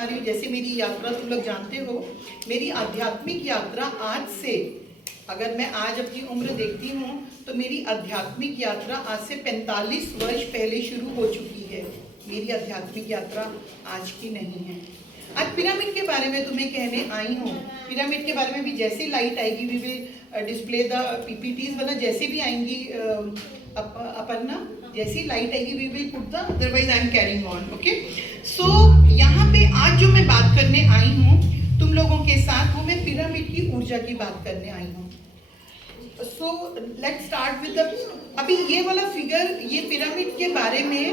सुना रही हूँ। जैसे मेरी यात्रा तुम लोग जानते हो, मेरी आध्यात्मिक यात्रा आज से, अगर मैं आज अपनी उम्र देखती हूँ तो मेरी आध्यात्मिक यात्रा आज से 45 वर्ष पहले शुरू हो चुकी है। मेरी आध्यात्मिक यात्रा आज की नहीं है। आज पिरामिड के बारे में तुम्हें कहने आई हूँ। पिरामिड के बारे में भी जैसे लाइट आएगी we will display the PPTs, वरना जैसे भी आएंगी अपन्ना, जैसी लाइट आएगी we will put the, otherwise I am carrying on. Okay, so यहाँ पे आज जो मैं बात करने आई हूँ तुम लोगों के साथ, वो मैं पिरामिड की ऊर्जा की बात करने आई हूँ। So let's start with the, अभी ये वाला फिगर, ये पिरामिड के बारे में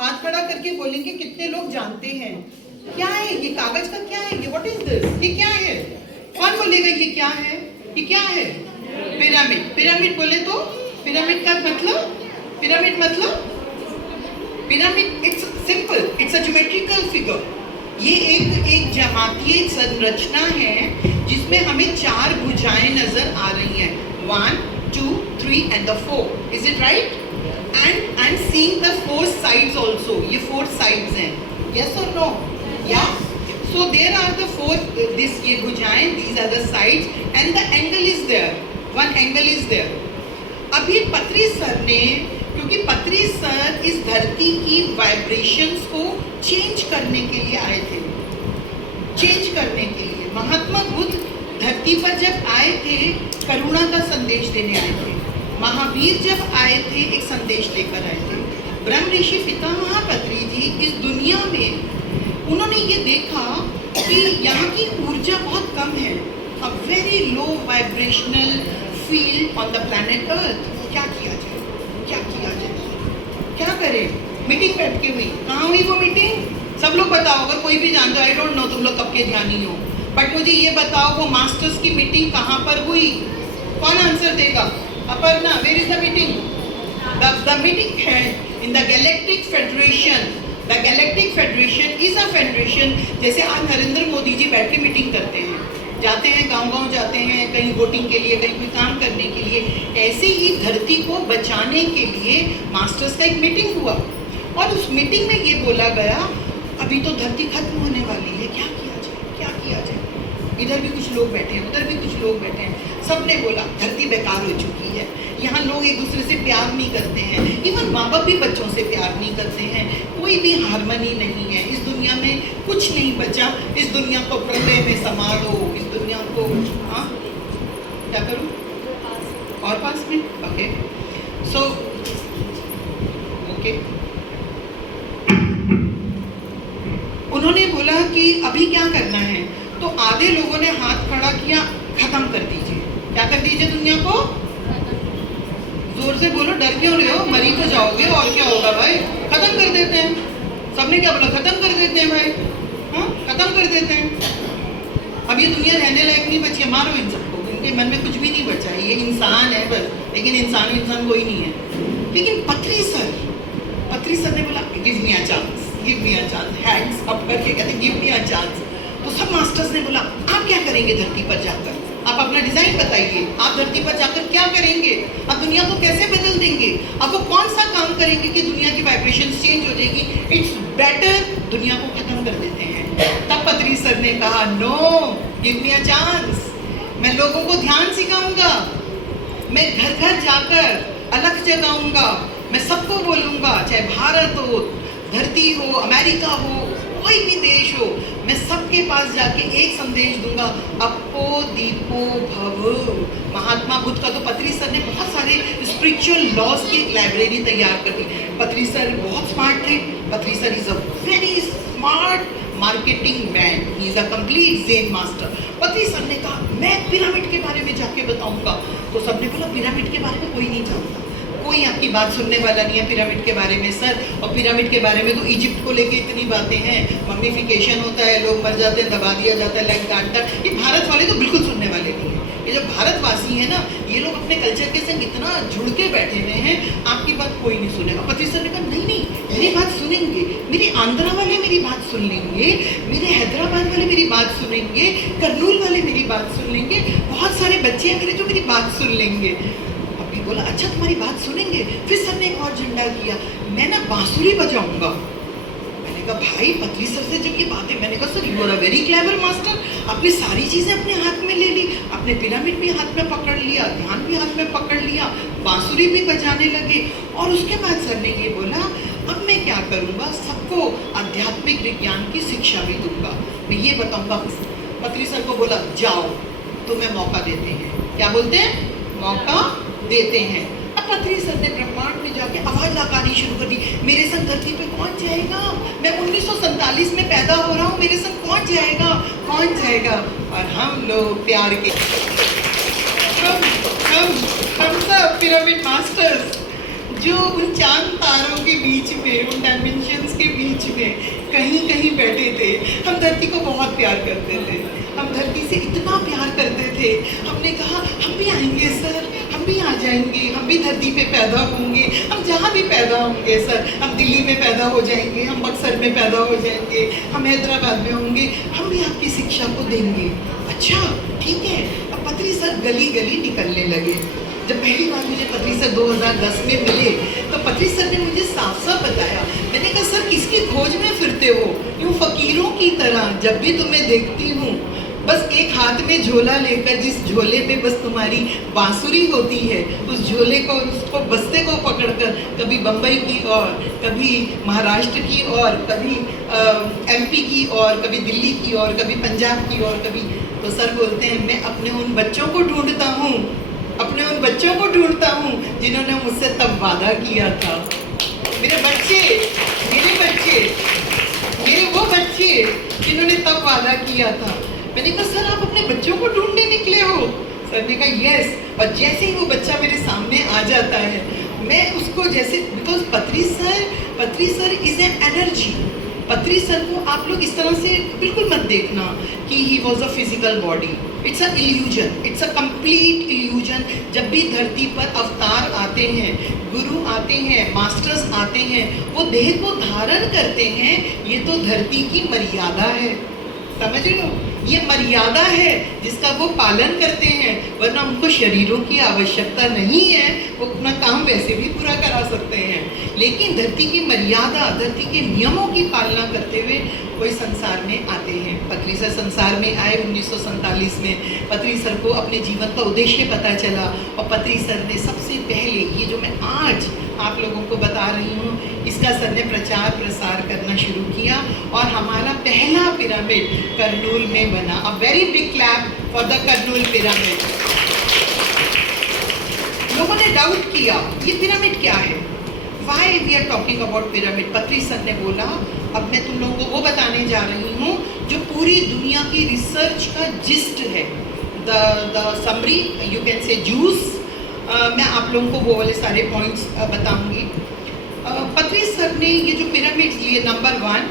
हाथ खड़ा करके बोलेंगे कितने लोग जानते हैं। क्या है ये? कागज का क्या है ये? What is this? ये क्या है? कौन बोलेगा ये क्या है? ये क्या है? पिरामिड। पिरामिड बोले तो पिरामिड का मतलब, पिरामिड मतलब, pyramid it's simple, it's a geometrical figure. ये एक ज्यामितीय संरचना है जिसमें हमें 4 भुजाएं नजर आ रही हैं, 1 2 3 and the 4. Is it right? And I'm seeing the 4 sides also. ये 4 sides हैं. Yes or no? Yeah. So there are the 4 this ये भुजाएं, these are the sides and the angle is there. One angle is there. अभी पत्री sir ने, क्योंकि पत्री sir इस धरती की वाइब्रेशंस को चेंज करने के लिए आए थे, चेंज करने के लिए। महात्मा बुद्ध धरती पर जब आए थे करुणा का संदेश देने आए थे। महावीर जब आए थे एक संदेश लेकर आए थे। ब्रह्म ऋषि पितामह पत्री जी इस दुनिया में उन्होंने ये देखा कि यहाँ की ऊर्जा बहुत कम है, a very low vibrational field on the planet earth. क्या किया जाए? क्या किया जाए? क्या करें? मीटिंग बैठ के हुई। कहाँ हुई वो मीटिंग? सब लोग बताओ, अगर कोई भी जानते हो। आई डोंट नो तुम लोग कब के ध्यानी हो, बट मुझे ये बताओ वो मास्टर्स की मीटिंग कहाँ पर हुई? कौन आंसर देगा? Aparna, where is the meeting? The meeting है in the galactic federation. The galactic federation is a federation. जैसे आज नरेंद्र मोदी जी बैठ के मीटिंग करते हैं, जाते हैं गांव-गांव जाते हैं, कहीं वोटिंग के लिए, कहीं कोई काम करने के लिए, ऐसे ही धरती को बचाने के लिए मास्टर्स का एक मीटिंग हुआ और उस मीटिंग में ये बोला गया अभी तो धरती खत्म होने वाली है, क्या किया जाए? क्या किया जाए? इधर भी कुछ लोग बैठे हैं, उधर भी कुछ लोग बैठे हैं, सबने बोला धरती बेकार हो चुकी है, यहाँ लोग एक दूसरे से प्यार नहीं करते हैं, इवन माँ बाप भी बच्चों से प्यार नहीं करते हैं, कोई भी हार्मनी नहीं है, इस दुनिया में कुछ नहीं बचा, इस दुनिया को प्रलय में समा दो, इस दुनिया को। हाँ, क्या करूँ? और 5 मिनट? ओके, सो ओके, उन्होंने बोला कि अभी क्या करना है, तो आधे लोगों ने हाथ खड़ा किया, खत्म कर दीजिए। क्या कर दीजिए? दुनिया को। जोर से बोलो, डर क्यों रहे हो? मरी तो जाओगे, और क्या होगा भाई? खत्म कर देते हैं। सबने क्या बोला? खत्म कर देते हैं भाई। हाँ, खत्म कर देते हैं। अब ये दुनिया रहने लायक नहीं बची है, मारो इन सबको, इनके मन में कुछ भी नहीं बचा है, ये इंसान है बस, लेकिन इंसान कोई नहीं है। लेकिन पत्री सर ने बोला give me a chance, give me a chance, hands up करके कहते गिव मी अ चांस। तो सब मास्टर्स ने बोला आप क्या करेंगे धरती पर जाकर? आप अपना डिजाइन बताइए, आप धरती पर जाकर क्या करेंगे? आप दुनिया को कैसे बदल देंगे? आप वो कौन सा काम करेंगे कि दुनिया की वाइब्रेशन चेंज हो जाएगी? इट्स बेटर दुनिया को खत्म कर देते हैं। तब पत्री सर ने कहा no, give me a chance, मैं लोगों को ध्यान सिखाऊंगा, मैं घर घर जाकर अलग जगाऊंगा, मैं सबको बोलूंगा, चाहे भारत हो, धरती हो, अमेरिका हो, कोई भी देश हो, मैं सबके पास जाके एक संदेश दूंगा, अपो दीपो भव। महात्मा बुद्ध का तो पत्री सर ने बहुत सारे स्पिरिचुअल लॉज की एक लाइब्रेरी तैयार कर दी। पत्री सर बहुत स्मार्ट थे। Patri sir is a very smart marketing man, he is a complete zen master. Patri sir ने कहा मैं पिरामिड के बारे में जाके बताऊंगा। तो सबने बोला पिरामिड के बारे में कोई नहीं जानता, कोई आपकी बात सुनने वाला नहीं है पिरामिड के बारे में सर। और पिरामिड के बारे में तो इजिप्ट को लेके इतनी बातें हैं, मम्मीफिकेशन होता है, लोग मर जाते हैं, दबा दिया जाता है, लाइक दैट। ये भारत वाले तो बिल्कुल सुनने वाले नहीं है। ये जो भारतवासी है ना, ये लोग अपने कल्चर के संग इतना जुड़ के बैठे हुए हैं, आपकी बात कोई नहीं सुनेगा। पत्री सर ने कहा नहीं, मेरी बात सुनेंगे, मेरे आंध्रा वाले मेरी बात सुन लेंगे, मेरे हैदराबाद वाले मेरी बात सुनेंगे, करनूल वाले मेरी बात सुन लेंगे, बहुत सारे बच्चे हैं मेरे जो मेरी बात सुन लेंगे। बोला अच्छा तुम्हारी बात सुनेंगे। फिर सर ने एक और झंडा किया, मैं ना बांसुरी बजाऊंगा। मैंने कहा भाई पत्री सर से जब ये बातें, मैंने कहा sir you are a very clever master, आपने सारी चीज़ें अपने हाथ में ले ली, आपने पिरामिड भी हाथ में पकड़ लिया, ध्यान भी हाथ में पकड़ लिया, बांसुरी भी बजाने लगे। और उसके बाद सर ने ये बोला अब मैं क्या करूँगा, सबको आध्यात्मिक विज्ञान की शिक्षा भी दूंगा, मैं ये बताऊँगा। पत्री सर को बोला जाओ तुम्हें मौका देते हैं, क्या बोलते हैं, मौका देते हैं। अब पत्री सर ने ब्रह्मांड में जाके आवाज लगानी शुरू कर दी, मेरे संग धरती पे कौन जाएगा, मैं 1947 में पैदा हो रहा हूँ, मेरे संग कौन जाएगा, कौन जाएगा। और हम लोग प्यार के हम सब पिरामिड मास्टर्स जो उन चांद तारों के बीच में, उन डायमेंशंस के बीच में कहीं कहीं बैठे थे, हम धरती को बहुत प्यार करते थे, हम धरती से इतना प्यार करते थे, हमने कहा हम भी आएंगे सर, हम भी आ जाएंगे, हम भी धरती पे पैदा होंगे, हम जहाँ भी पैदा होंगे सर, हम दिल्ली में पैदा हो जाएंगे, हम बक्सर में पैदा हो जाएंगे, हम हैदराबाद में होंगे, हम भी आपकी शिक्षा को देंगे। अच्छा ठीक है। अब पत्री सर गली गली निकलने लगे। जब पहली बार मुझे पत्री सर 2010 में मिले तो पत्री सर ने मुझे साफ साफ बताया, मैंने कहा सर किसकी खोज में फिरते हो, यूँ फकीरों की तरह जब भी तुम्हें देखती हूँ बस एक हाथ में झोला लेकर, जिस झोले में बस तुम्हारी बांसुरी होती है, उस झोले को, उसको बस्ते को पकड़कर कभी बम्बई की और कभी महाराष्ट्र की और कभी एमपी की और कभी दिल्ली की और कभी पंजाब की और कभी। तो सर बोलते हैं मैं अपने उन बच्चों को ढूंढता हूँ, अपने उन बच्चों को ढूंढता हूँ जिन्होंने मुझसे तब वादा किया था। मेरे बच्चे, मेरे बच्चे, मेरे वो बच्चे जिन्होंने तब वादा किया था। मैंने कहा सर आप अपने बच्चों को ढूंढने निकले हो? सर ने कहा यस। और जैसे ही वो बच्चा मेरे सामने आ जाता है मैं उसको जैसे, बिकॉज पत्री सर इज एन एनर्जी। पत्री सर को आप लोग इस तरह से बिल्कुल मत देखना कि he was a physical body, it's a illusion, it's a complete illusion. जब भी धरती पर अवतार आते हैं, गुरु आते हैं, मास्टर्स आते हैं, वो देह को धारण करते हैं, ये तो धरती की मर्यादा है, समझ रहे हो, ये मर्यादा है जिसका वो पालन करते हैं, वरना उनको शरीरों की आवश्यकता नहीं है, वो अपना काम वैसे भी पूरा करा सकते हैं। लेकिन धरती की मर्यादा, धरती के नियमों की पालना करते हुए वो इस संसार में आते हैं। पत्री सर संसार में आए 1947 में। पत्री सर को अपने जीवन का उद्देश्य पता चला और पत्री सर ने सबसे पहले ये जो मैं आज आप लोगों को बता रही हूँ, इसका सर ने प्रचार प्रसार करना शुरू किया और हमारा पहला पिरामिड करनूल में बना। A very big clap for the Kurnool pyramid. लोगों ने डाउट किया ये पिरामिड क्या है, why we are talking about pyramid. Patri sir ने बोला अब मैं तुम लोगों को वो बताने जा रही हूँ जो पूरी दुनिया की रिसर्च का जिस्ट है, the summary you can say juice. मैं आप लोगों को वो वाले सारे पॉइंट्स बताऊंगी। पत्री सर ने ये जो पिरामिड, ये नंबर 1,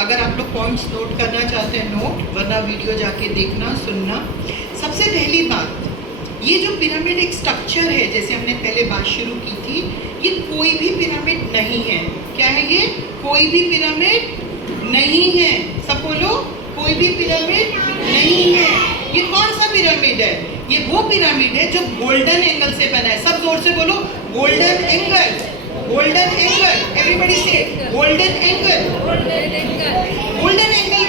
अगर आप लोग पॉइंट्स नोट करना चाहते हैं नोट, वरना वीडियो जाके देखना सुनना। सबसे पहली बात, ये जो पिरामिड एक स्ट्रक्चर है, जैसे हमने पहले बात शुरू की थी, ये कोई भी पिरामिड नहीं है। क्या है ये? कोई भी पिरामिड नहीं है। सब बोलो, कोई भी पिरामिड नहीं है। ये कौन सा पिरामिड है? ये वो पिरामिड है जो गोल्डन एंगल से बना है। सब जोर से बोलो, golden angle, golden angle. Everybody से golden angle, golden angle.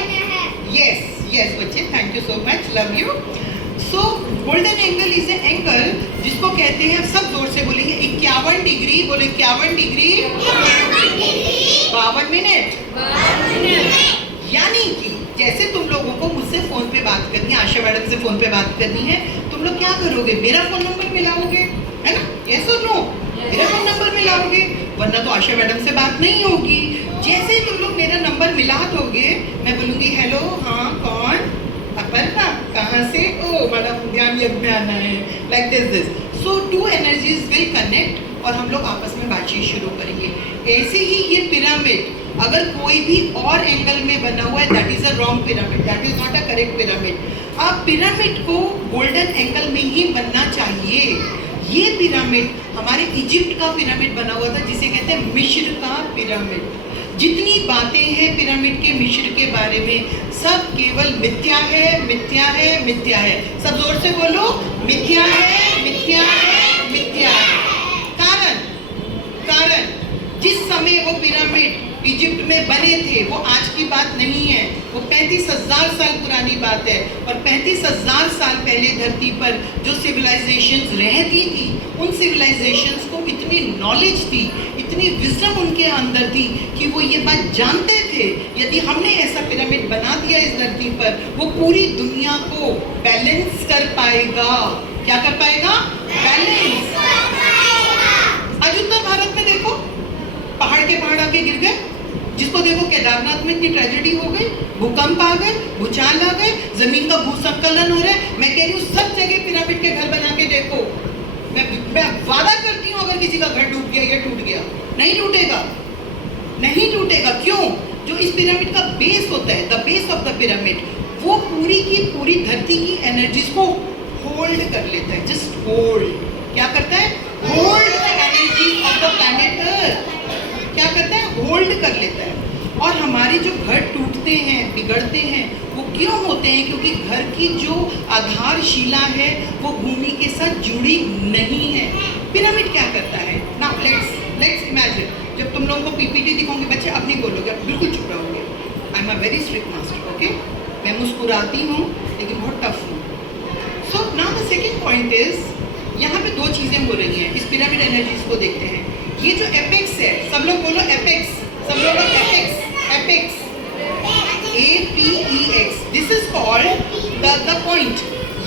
Yes yes बच्चे, thank you so much, love you. So golden angle is a angle जिसको कहते हैं, सब जोर से बोलेंगे, 51 डिग्री। बोलो 51 डिग्री, 52 मिनट। यानी कि जैसे तुम लोगों को मुझसे फोन पे बात करनी है, आशा मैडम से फोन पे बात करनी है, तुम लोग क्या करोगे? मेरा फोन नंबर मिलाओगे, है ना? यस और नो? मेरा फोन नंबर मिलाओगे, वरना तो आशा मैडम से बात नहीं होगी। जैसे ही तुम लोग मेरा नंबर मिला दोगे, मैं बोलूँगी हेलो, हाँ कौन? अपर्णा, कहाँ से? ओ मैडम ध्यान यज्ञ में आना है, like this. So two energies will connect और हम लोग आपस में बातचीत शुरू करेंगे। ऐसे ही ये पिरामिड अगर कोई भी और एंगल में बना हुआ है, that is a wrong pyramid, that is not a correct pyramid. आप पिरामिड को गोल्डन एंगल में ही बनना चाहिए। ये पिरामिड हमारे इजिप्ट का पिरामिड बना हुआ था, जिसे कहते हैं मिस्र का पिरामिड। जितनी बातें हैं पिरामिड के, मिस्र के बारे में, सब केवल मिथ्या है, मिथ्या है, मिथ्या है। सब जोर से बोलो, मिथ्या है, मिथ्या है, मिथ्या है। कारण जिस समय वो पिरामिड इजिप्ट में बने थे वो आज की बात नहीं है, वो 35,000 साल पुरानी बात है। और 35,000 साल पहले धरती पर जो सिविलाइजेशंस रहती थी, उन सिविलाइजेशंस को इतनी नॉलेज थी, इतनी विजडम उनके अंदर थी कि वो ये बात जानते थे यदि हमने ऐसा पिरामिड बना दिया इस धरती पर, वो पूरी दुनिया को बैलेंस कर पाएगा। क्या कर पाएगा? बैलेंस। आज उत्तर भारत में देखो, पहाड़ के पहाड़ आके गिर गए, जिसको देखो केदारनाथ में इतनी ट्रेजेडी हो गई, भूकंप आ गए, भूचाल आ गए, जमीन का भूस्खलन हो रहा है। मैं कह रही हूँ सब जगह पिरामिड के घर बना के देखो, मैं वादा करती हूँ अगर किसी का घर डूब गया या टूट गया, नहीं टूटेगा, नहीं टूटेगा। क्यों? जो इस पिरामिड का बेस होता है, the base of the pyramid, वो पूरी की पूरी धरती की एनर्जीज को होल्ड कर लेता है। Just hold. क्या करता है? Hold the energy of the planet earth. क्या करता है? होल्ड कर लेता है। और हमारे जो घर टूटते हैं, बिगड़ते हैं, वो क्यों होते हैं? क्योंकि घर की जो आधारशिला है वो भूमि के साथ जुड़ी नहीं है। पिरामिड क्या करता है? नाउ लेट्स इमेजिन, जब तुम लोगों को पीपीटी दिखाऊंगी, बच्चे अब नहीं बोलोगे, बिल्कुल चुप रहोगे। I am a very strict master, okay? मैं मुस्कुराती हूँ लेकिन बहुत टफ हूँ। So now the second point is, यहाँ पे दो चीजें हो रही हैं। इस पिरामिड एनर्जीज को देखते हैं। ये जो एपेक्स है, सब लोग बोलो एपेक्स, सब लोग apex, apex, APEX, this is called the point.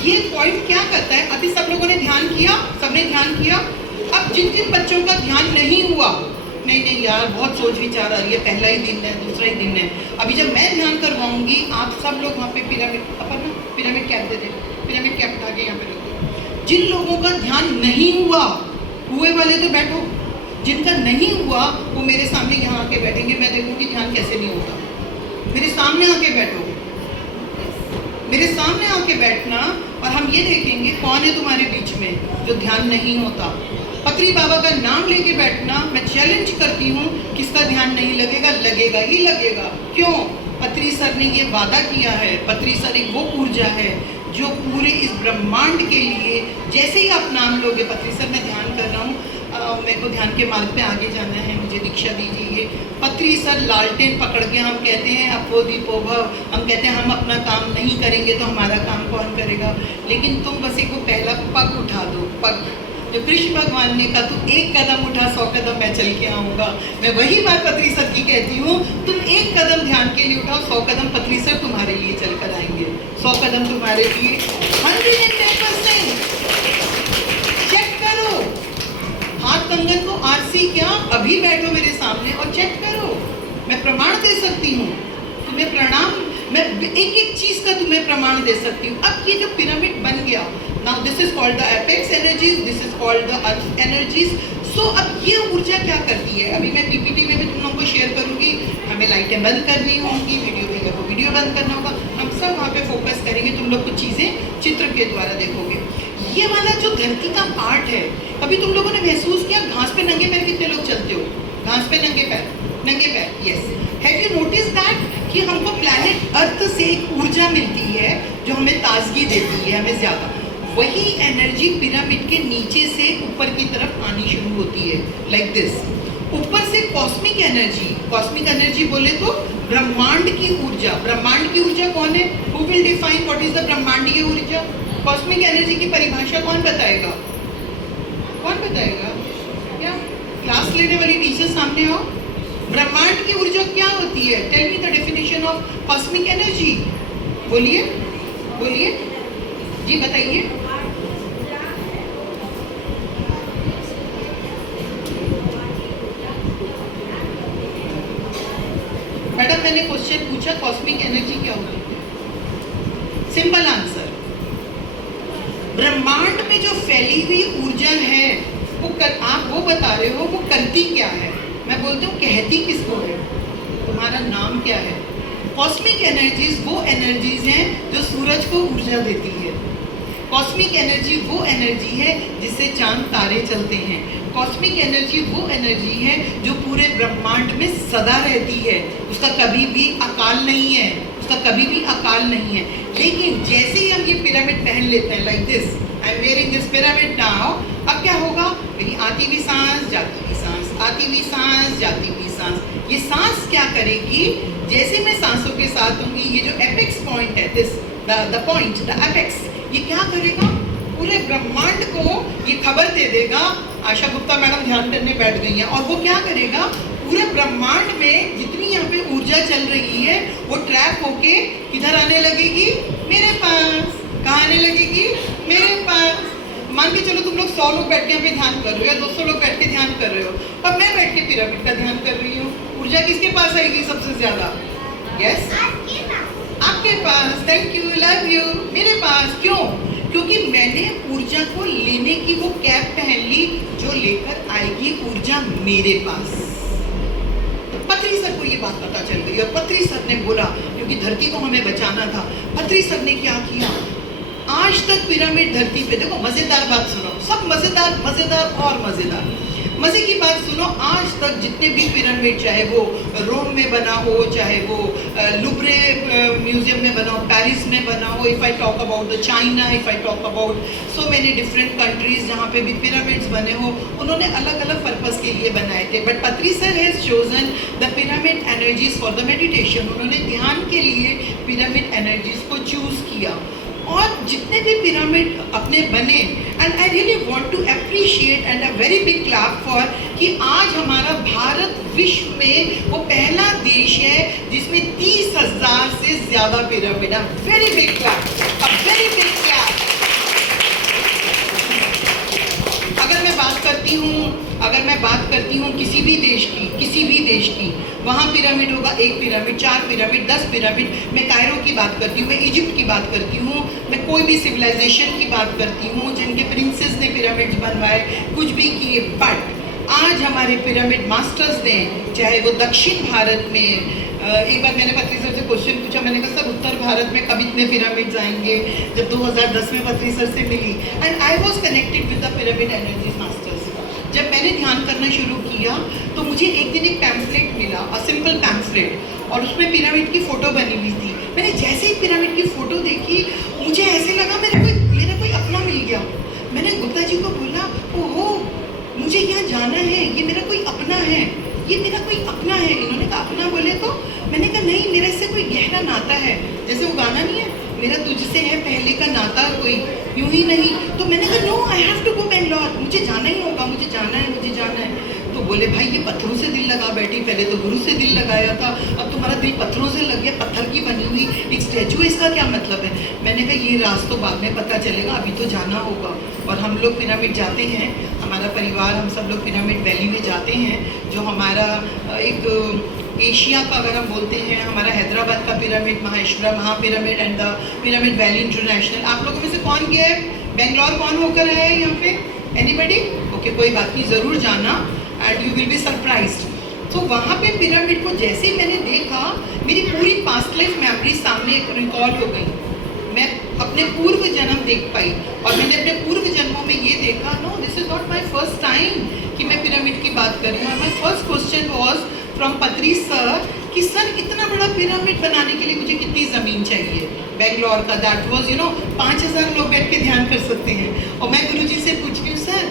ये पॉइंट क्या करता है? अभी सब लोगों ने ध्यान किया, सबने ध्यान किया। अब जिन जिन बच्चों का ध्यान नहीं हुआ, नहीं यार बहुत सोच विचार आ रही है, पहला ही दिन है, दूसरा ही दिन है, अभी जब मैं ध्यान करवाऊंगी आप सब लोग वहाँ पे पिरामिड कैप दे दे, पिरामिड कैप उठा के यहाँ पे रखो। जिन लोगों का ध्यान नहीं हुआ, हुए वाले तो बैठो, जिनका नहीं हुआ वो मेरे सामने यहाँ आके बैठेंगे, मैं देखूंगी ध्यान कैसे नहीं होता। मेरे सामने आके बैठो, मेरे सामने आके बैठना, और हम ये देखेंगे कौन है तुम्हारे बीच में जो ध्यान नहीं होता। पत्री बाबा का नाम लेके बैठना, मैं चैलेंज करती हूँ, किसका ध्यान नहीं लगेगा? लगेगा ही लगेगा। क्यों? पत्री सर ने ये वादा किया है। पत्री सर एक वो ऊर्जा है जो पूरे इस ब्रह्मांड के लिए, जैसे ही आप नाम लोगे, पत्री सर मैं ध्यान कर रहा हूँ, मेरे को ध्यान के मार्ग पे आगे जाना है, मुझे दीक्षा दीजिए। पत्री सर लालटेन पकड़ के हम कहते हैं अपो दीपो भव, हम कहते हैं हम अपना काम नहीं करेंगे तो हमारा काम कौन करेगा? लेकिन तुम बस एक पहला पग उठा दो, पग जो कृष्ण भगवान ने कहा, तू एक कदम उठा 100 कदम मैं चल के आऊँगा। मैं वही बात पत्री सर की कहती हूँ, तुम एक कदम ध्यान के लिए उठाओ, 100 कदम पत्री सर तुम्हारे लिए चल कर आएंगे। 100 कदम तुम्हारे लिए 110%। चेक करो हाथ कंगन को, आरसी क्या, अभी बैठो मेरे सामने और चेक करो। मैं प्रमाण दे सकती हूँ तुम्हें, प्रणाम, मैं एक एक चीज का तुम्हें प्रमाण दे सकती हूँ। अब ये जो पिरामिड बन गया, now this is called the apex energies, this is called the earth energies. So अब ये ऊर्जा क्या करती है? अभी मैं पीपीटी में भी तुम लोगों को शेयर करूँगी। हमें लाइटें बंद करनी होंगी, वीडियो भैया को वीडियो बंद करना होगा, हम सब वहाँ पे फोकस करेंगे, तुम लोग कुछ चीज़ें चित्र के द्वारा देखोगे। ये वाला जो धरती का पार्ट है, कभी तुम लोगों ने महसूस किया घास पे नंगे पैर कितने लोग चलते हो? घास पे नंगे पैर, नंगे पैर, yes. Have you notice that कि हमको प्लैनेट अर्थ से एक ऊर्जा मिलती है जो हमें ताजगी देती है, हमें ज़्यादा। वही एनर्जी पिरामिड के नीचे से ऊपर की तरफ आनी शुरू होती है, लाइक दिस। ऊपर से कॉस्मिक एनर्जी, कॉस्मिक एनर्जी बोले तो ब्रह्मांड की ऊर्जा। ब्रह्मांड की ऊर्जा कौन है? Who will define what is the ब्रह्मांडीय ऊर्जा? कॉस्मिक एनर्जी की परिभाषा कौन बताएगा? कौन बताएगा? क्या क्लास लेने वाली टीचर सामने आओ। ब्रह्मांड की ऊर्जा क्या होती है? Tell me the definition of cosmic energy. बोलिए बोलिए जी, बताइए। मैडम मैंने क्वेश्चन पूछा कॉस्मिक एनर्जी क्या होती है? सिंपल आंसर, ब्रह्मांड में जो फैली हुई ऊर्जा है आप वो बता रहे हो, वो करती क्या है? मैं बोलती हूँ कहती किसको है? तुम्हारा नाम क्या है? कॉस्मिक एनर्जीज वो एनर्जीज हैं जो सूरज को ऊर्जा देती है। कॉस्मिक एनर्जी वो एनर्जी है जिससे चांद तारे चलते हैं। कॉस्मिक एनर्जी वो एनर्जी है जो पूरे ब्रह्मांड में सदा रहती है, उसका कभी भी अकाल नहीं है, उसका कभी भी अकाल नहीं है। लेकिन जैसे ही हम ये पिरामिड पहन लेते हैं, like this, I am wearing this pyramid now, अब क्या होगा? मेरी आती हुई सांस, जाती हुई सांस, आती हुई सांस, जाती हुई सांस, ये सांस क्या करेगी, जैसे मैं सांसों के साथ होंगी, ये जो एपेक्स पॉइंट है, this the point, the apex, ये क्या करेगा, पूरे ब्रह्मांड को ये खबर दे देगा। आशा गुप्ता मैडम ध्यान करने बैठ गई हैं, और वो क्या करेगा, पूरे ब्रह्मांड में जितनी यहाँ पे ऊर्जा चल रही है वो ट्रैप होके किधर आने लगेगी, मेरे पास। कहाँ आने लगेगी, मेरे पास। मान के चलो तुम लोग 100 लोग बैठ के यहाँ पे ध्यान कर रहे हो या 200 लोग बैठ के ध्यान कर रहे हो, और मैं बैठ के पिरामिड का ध्यान कर रही हूँ, ऊर्जा किसके पास आएगी सबसे ज्यादा? यस, आपके पास। Thank you, love you. मेरे पास। क्यों? क्योंकि मैंने ऊर्जा को लेने की वो कैप पहन ली जो लेकर आएगी ऊर्जा मेरे पास। पत्री सर को ये बात पता चल गई और पत्री सर ने बोला, क्योंकि धरती को हमें बचाना था, पत्री सर ने क्या किया, आज तक पिरामिड धरती पे, देखो मजेदार बात सुनो, सब मजेदार मजेदार और मजेदार। मजे की बात सुनो, आज तक जितने भी पिरामिड, चाहे वो रोम में बना हो, चाहे वो लुब्रे म्यूजियम में बना हो, पेरिस में बना हो, if I talk about the China, if I talk about so many different countries जहाँ पे भी पिरामिड्स बने हो, उन्होंने अलग अलग पर्पस के लिए बनाए थे। बट पत्री sir has chosen the pyramid energies for the meditation. उन्होंने ध्यान के लिए पिरामिड एनर्जीज को चूज किया, और जितने भी पिरामिड अपने बने, and I really want to appreciate and a very big clap for कि आज हमारा भारत विश्व में वो पहला देश है जिसमें 30,000 से ज्यादा पिरामिड है। वेरी बिग क्लैप, अ वेरी बिग क्लैप। अगर मैं बात करती हूँ किसी भी देश की, वहाँ पिरामिड होगा, 1 पिरामिड, 4 पिरामिड, 10 पिरामिड। मैं कायरो की बात करती हूँ, मैं इजिप्ट की बात करती हूँ, मैं कोई भी सिविलाइजेशन की बात करती हूँ जिनके प्रिंसेस ने पिरामिड्स बनवाए, कुछ भी किए। बट आज हमारे पिरामिड मास्टर्स ने, चाहे वो दक्षिण भारत में, एक बार मैंने पत्री सर से क्वेश्चन पूछा, मैंने कहा सर उत्तर भारत में कब इतने पिरामिड्स आएंगे, जब 2010 में पत्री सर से मिली, and I was connected with the pyramid energies masters. जब मैंने ध्यान करना शुरू किया तो मुझे एक दिन एक पैम्फलेट मिला, अ सिंपल पैम्फलेट, और उसमें पिरामिड की फोटो बनी हुई थी। मैंने जैसे ही पिरामिड की फोटो देखी, मुझे ऐसे लगा मेरा कोई अपना मिल गया। मैंने गुप्ता जी को बोला, ओहो मुझे यहाँ जाना है, ये मेरा कोई अपना है, ये मेरा कोई अपना है। इन्होंने कहा अपना बोले तो? मैंने कहा नहीं, मेरे से कोई गहरा नाता है, जैसे वो गाना नहीं है, मेरा तुझसे है पहले का नाता कोई, यूं ही नहीं। तो मैंने कहा no, I have to go Bangalore, मुझे जाना ही होगा, मुझे जाना है। तो बोले भाई ये पत्थरों से दिल लगा बैठी, पहले तो गुरु से दिल लगाया था, अब तुम्हारा दिल पत्थरों से लग गया, पत्थर की बनी हुई एक स्टैचू, इसका क्या मतलब है? मैंने कहा ये राज तो बाद में पता चलेगा, अभी तो जाना होगा। और हम लोग पिरामिड जाते हैं, हमारा परिवार, हम सब लोग पिरामिड वैली में जाते हैं, जो हमारा एक एशिया का अगर हम बोलते हैं, हमारा हैदराबाद का पिरामिड, महेश्वरा महापिरामिड and the pyramid valley international. आप लोगों में से कौन गया है बेंगलोर? कौन होकर आया है यहाँ पे? एनीबडी? ओके, कोई बात नहीं, ज़रूर जाना and you will be surprised. तो वहाँ पे पिरामिड को जैसे ही मैंने देखा, मेरी पूरी पास्ट लाइफ मेमोरी सामने रिकॉल हो गई। मैं अपने पूर्व जन्म देख पाई, और मैंने अपने पूर्व जन्मों में ये देखा, no this is not my first time कि मैं पिरामिड की बात कर रही हूँ। My first question was from Patri sir कि सर इतना बड़ा पिरामिड बनाने के लिए मुझे कितनी ज़मीन चाहिए? बेंगलोर का दैट वॉज 5,000 लोग बैठ के ध्यान कर सकते हैं। और मैं गुरुजी से पूछ रही हूँ सर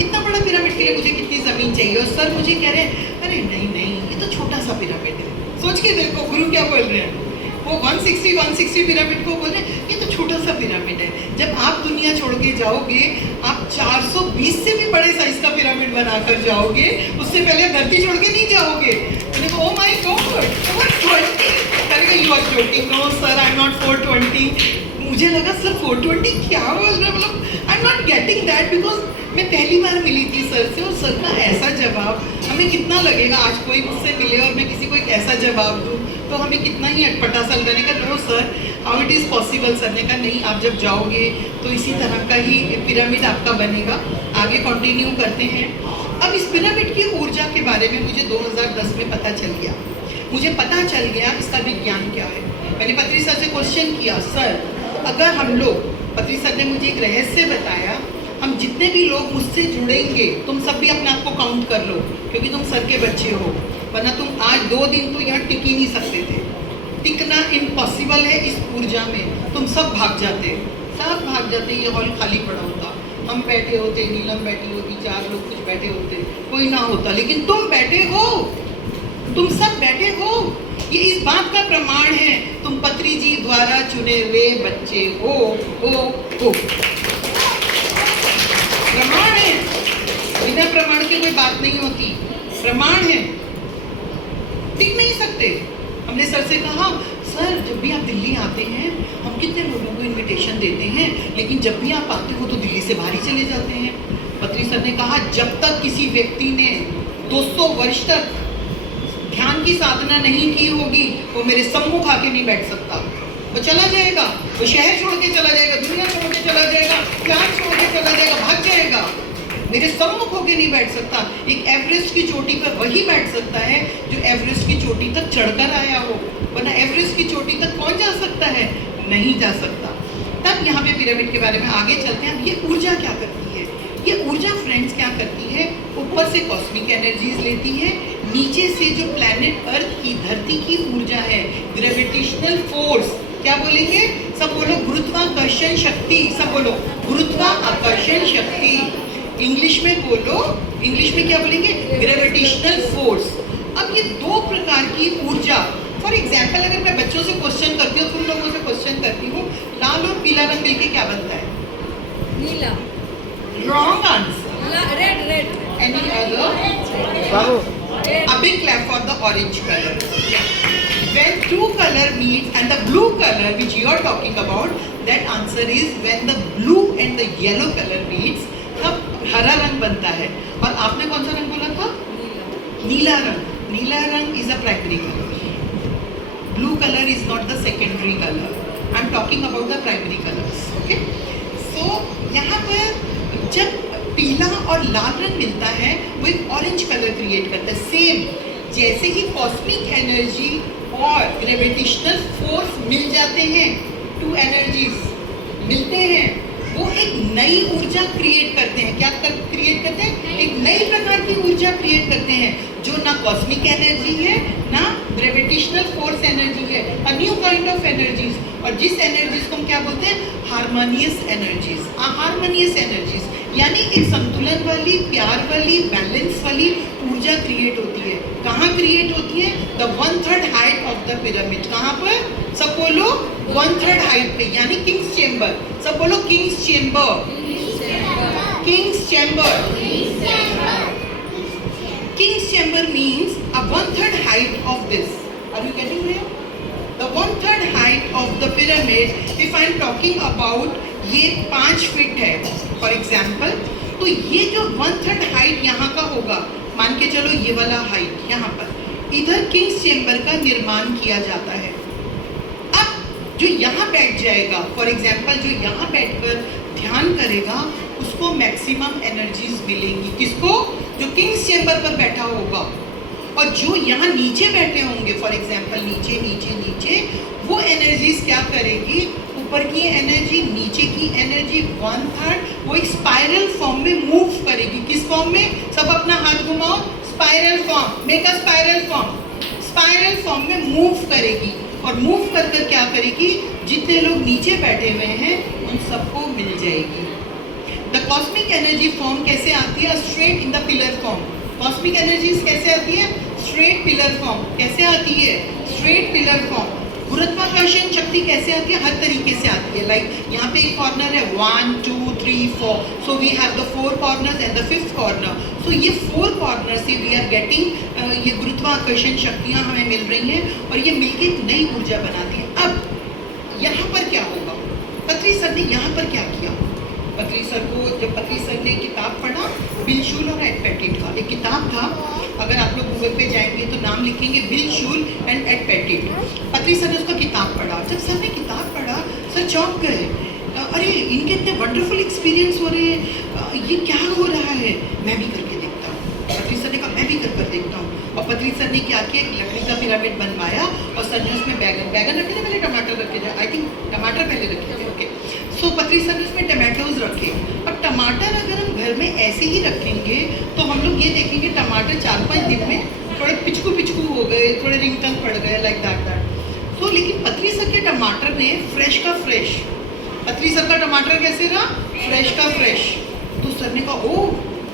इतना बड़ा पिरामिड के लिए मुझे कितनी ज़मीन चाहिए? और सर मुझे कह रहे हैं अरे नहीं ये तो छोटा सा पिरामिड है। सोच के देखो गुरु क्या बोल रहे हैं, वो 160 पिरामिड को बोल रहे हैं ये तो छोटा सा पिरामिड है। जब आप दुनिया छोड़ के जाओगे, आप 420 से भी बड़े साइज का पिरामिड बनाकर जाओगे, उससे पहले धरती छोड़ के नहीं जाओगे। मैंने कहा oh my god 420, you are joking. No sir I am not 420। मुझे लगा सर 420 क्या बोल रहे हैं, मतलब आई am not getting that, because मैं पहली बार मिली थी सर से, और सर का ऐसा जवाब, हमें कितना लगेगा आज कोई मुझसे मिले और मैं किसी को एक ऐसा जवाब दूँ तो हमें कितना ही अटपटा सा लगेगा। No sir how it is possible? Sir ने कहा नहीं, आप जब जाओगे तो इसी तरह का ही पिरामिड आपका बनेगा। आगे कंटिन्यू करते हैं। अब इस पिरामिड की ऊर्जा के बारे में मुझे 2010 में पता चल गया। मुझे पता चल गया इसका विज्ञान क्या है। मैंने पत्री सर से क्वेश्चन किया, सर अगर हम लोग, पत्री सर ने मुझे एक रहस्य बताया, हम जितने भी लोग मुझसे जुड़ेंगे, तुम सब भी अपने आप को काउंट कर लो क्योंकि तुम सर के बच्चे हो, वरना तुम आज 2 दिन तो यहाँ टिक ही नहीं सकते थे। टिकना इम्पॉसिबल है इस ऊर्जा में। तुम सब भाग जाते, सब भाग जाते, ये हॉल खाली पड़ा होता, हम बैठे होते, नीलम बैठी होती, 4 लोग कुछ बैठे होते, कोई ना होता, लेकिन तुम बैठे हो। तुम सब बैठे हो, ये इस बात का प्रमाण है तुम पत्री जी द्वारा चुने हुए बच्चे हो। प्रमाण है, बिना प्रमाण की कोई बात नहीं होती, प्रमाण है, टिक नहीं सकते। हमने सर से कहा, सर जब भी आप दिल्ली आते हैं हम कितने लोगों को इनविटेशन देते हैं, लेकिन जब भी आप आते हो तो दिल्ली से बाहर ही चले जाते हैं। पत्री सर ने कहा, जब तक किसी व्यक्ति ने 200 वर्ष तक ध्यान की साधना नहीं की होगी वो मेरे सम्मुख आके नहीं बैठ सकता। वो चला जाएगा, वो शहर छोड़ के चला जाएगा, दुनिया छोड़ के चला जाएगा, क्लास छोड़ के चला जाएगा, भाग जाएगा, मेरे सम्मुख होके नहीं बैठ सकता। एक एवरेस्ट की चोटी पर वही बैठ सकता है जो एवरेस्ट की चोटी तक चढ़कर आया हो, वरना एवरेस्ट की चोटी तक कौन जा सकता है? नहीं जा सकता। तब यहाँ पे पिरामिड के बारे में आगे चलते हैं। अब ये ऊर्जा क्या करती है? ये ऊर्जा फ्रेंड्स क्या करती है? ऊपर से कॉस्मिक एनर्जीज लेती है, नीचे से जो प्लैनेट अर्थ की, धरती की ऊर्जा है, ग्रेविटेशनल फोर्स, क्या बोलेंगे सब? बोलो गुरुत्वाकर्षण शक्ति, सब बोलो गुरुत्वाकर्षण शक्ति। इंग्लिश में बोलो, इंग्लिश में क्या बोलेंगे? Gravitational force. अब ये दो प्रकार की ऊर्जा, फॉर एग्जाम्पल अगर मैं बच्चों से क्वेश्चन करती हूँ, तुम लोगों से क्वेश्चन करती हूँ, लाल और पीला रंग मिलके क्या बनता है? नीला। Wrong answer. Red. Any other? A big clap for the orange color. When two color meet and the blue color which you are talking about, that answer is when the blue and the yellow color meets, तब हरा रंग बनता है। और आपने कौन सा रंग बोला था? नीला रंग। नीला रंग is a primary color. Blue color is not the secondary color. I am talking about the primary colors. Okay? So यहाँ पर जब पीला और लाल रंग मिलता है वो एक ऑरेंज कलर क्रिएट करता है। सेम जैसे ही कॉस्मिक एनर्जी और ग्रेविटेशनल फोर्स मिल जाते हैं, टू एनर्जीज मिलते हैं, वो एक नई ऊर्जा क्रिएट करते हैं। क्या क्रिएट करते हैं? एक नई प्रकार की ऊर्जा क्रिएट करते हैं जो ना कॉस्मिक एनर्जी है ना ग्रेविटेशनल फोर्स एनर्जी है, a new kind of energies. और जिस एनर्जीज को हम क्या बोलते हैं? Harmonious energies. हार्मोनियस एनर्जीज यानी एक संतुलन वाली, प्यार वाली, बैलेंस वाली ऊर्जा क्रिएट होती है। कहाँ क्रिएट होती है? The 1/3 height of the pyramid. कहाँ पर? सब बोलो 1/3 हाइट पे, यानी किंग्स चेम्बर। सब बोलो Kings chamber. Kings chamber. Kings chamber means a 1/3 height of this. Are you getting there? The 1/3 height of the pyramid, if I am talking about, ये 5 feet है फॉर एग्जाम्पल, तो ये जो 1/3 height यहाँ का होगा, मान के चलो ये वाला हाइट यहाँ पर, इधर किंग्स चेम्बर का निर्माण किया जाता है। अब जो यहाँ बैठ जाएगा, फॉर एग्जाम्पल जो यहाँ बैठकर ध्यान करेगा उसको मैक्सिमम एनर्जीज मिलेंगी। किसको? जो किंग्स चेम्बर पर बैठा होगा। और जो यहाँ नीचे बैठे होंगे, फॉर एग्जाम्पल नीचे नीचे नीचे, वो एनर्जीज क्या करेगी? ऊपर की एनर्जी, नीचे की एनर्जी 1/3 वो एक स्पाइरल फॉर्म में मूव करेगी। किस फॉर्म में? सब अपना हाथ घुमाओ, spiral form, make a spiral form. Spiral form में मूव करेगी और मूव कर कर क्या करेगी? जितने लोग नीचे बैठे हुए हैं उन सबको मिल जाएगी। द कॉस्मिक एनर्जी फॉर्म कैसे आती है? Straight in the pillar form. Cosmic energies कैसे आती है? Straight pillar form. कैसे आती है? Straight pillar form. गुरुत्वाकर्षण शक्ति कैसे आती है? हर तरीके से आती है। लाइक यहाँ पे एक कॉर्नर है 1 2 3 4, so we have the 4 corners and the 5th corner. So ये 4 कॉर्नर से वी आर गेटिंग ये गुरुत्वाकर्षण शक्तियाँ हमें मिल रही हैं और ये मिलके एक नई ऊर्जा बनाती है। अब यहाँ पर क्या होगा? पत्री सर ने यहाँ पर क्या किया? पत्री सर को, जब पत्री सर ने किताब पढ़ा बिल शूल और एड पेटिट का, एक किताब था, अगर आप लोग गूगल पे जाएंगे तो नाम लिखेंगे Bill Schul and Ed Petit. Patri sir ने उसका किताब पढ़ा। जब सर ने किताब पढ़ा सर चौंक गए, अरे इनके इतने वंडरफुल एक्सपीरियंस हो रहे हैं, ये क्या हो रहा है, मैं भी करके देखता हूँ। पत्री सर ने कहा मैं भी कर देखता हूँ। और पत्री सर ने क्या किया? एक लकड़ी का पिरामिड बनवाया और सर ने उसमें बैगन रखे थे, पहले टमाटर रखे थे, आई थिंक टमाटर पहले रखे थे। ओके, सो पत्री सर ने उसमें टमाटोज रखे। और टमाटर अगर हम घर में ऐसे ही रखेंगे तो हम लोग ये देखेंगे टमाटर 4-5 दिन में थोड़े पिचकू हो गए, थोड़े रिंग टंग पड़ गए, लाइक दैट। तो लेकिन पत्री सर के टमाटर ने फ्रेश का फ्रेश, पत्री सर का टमाटर कैसे रहा? फ्रेश का फ्रेश। तो सर ने कहा ओ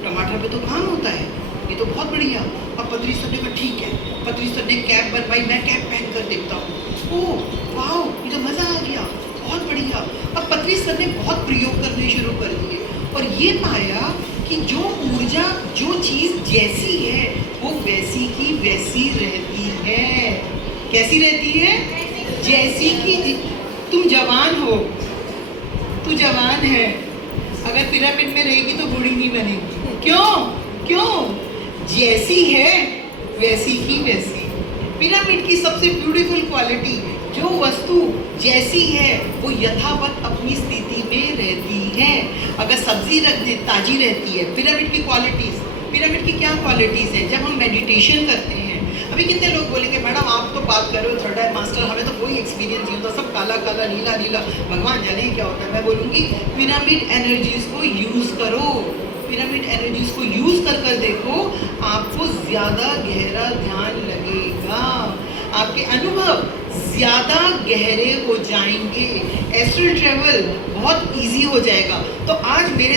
टमाटर पे तो काम होता है, ये तो बहुत बढ़िया। और पत्री सर ने कहा ठीक है, पत्री सर ने कैप बनवाई, मैं कैप पहन कर देखता हूँ, ओह वाह, मुझे मज़ा आ गया, बहुत बढ़िया। अब पत्री सर ने बहुत प्रयोग करने शुरू कर दिए और ये पाया कि जो ऊर्जा, जो चीज़ जैसी है वो वैसी की वैसी रहती है। कैसी रहती है? जैसी की। तुम जवान हो, तू जवान है, अगर पिरामिड में रहेगी तो बूढ़ी नहीं बनेगी। क्यों? जैसी है वैसी की वैसी। पिरामिड की सबसे ब्यूटीफुल क्वालिटी, जो वस्तु जैसी है वो यथावत अपनी स्थिति में रहती है। अगर सब्जी रख दे ताजी रहती है। पिरामिड की क्वालिटीज, पिरामिड की क्या क्वालिटीज है? जब हम मेडिटेशन करते हैं, अभी कितने लोग बोलेंगे मैडम आप तो बात कर रहे हो थर्ड आई मास्टर, हमें तो कोई एक्सपीरियंस नहीं होता, सब काला काला नीला नीला, भगवान जाने क्या होता है। मैं बोलूँगी पिरामिड एनर्जीज को यूज़ करो, पिरामिड एनर्जीज को यूज़ कर कर देखो, आपको ज़्यादा गहरा ध्यान लगेगा, आपके अनुभव ज़्यादा गहरे हो जाएंगे, एस्ट्रल ट्रैवल बहुत इजी हो जाएगा। तो आज मेरे